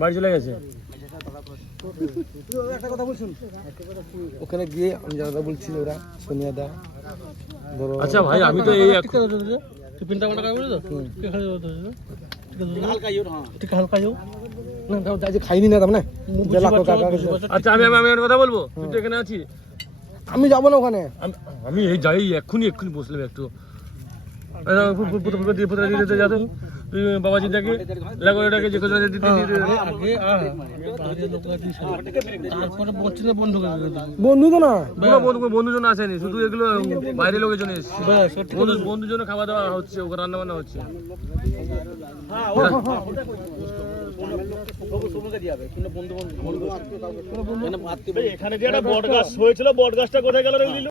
বাড়ি চলে গেছে। একটা কথা বলছুন, ওখানে গিয়ে আমি যারা বলছি ওরা সোনিয়া দা ধরো। আচ্ছা ভাই আমি তো এই টিফিনটা টাকা বলে তো হালকা যাও না খাইনি না তার আচ্ছা আমি আমি একটা কথা বলবো, তুই তো এখানে আছিস, আমি যাবো না ওখানে। আমি এই যাই এক্ষুনি বসলাম একটু বাবাজি দেখে লাগো এটাকে যে বন্ধু তো না, বন্ধুজন আসেনি, শুধু এগুলো বাইরের লোকজন এসছে, বন্ধুজন খাওয়া দাওয়া হচ্ছে, ওখানে রান্না বান্না হচ্ছে। এখানে যে একটা বট গাছ হয়েছিল, বট গাছটা কোথায় গেল?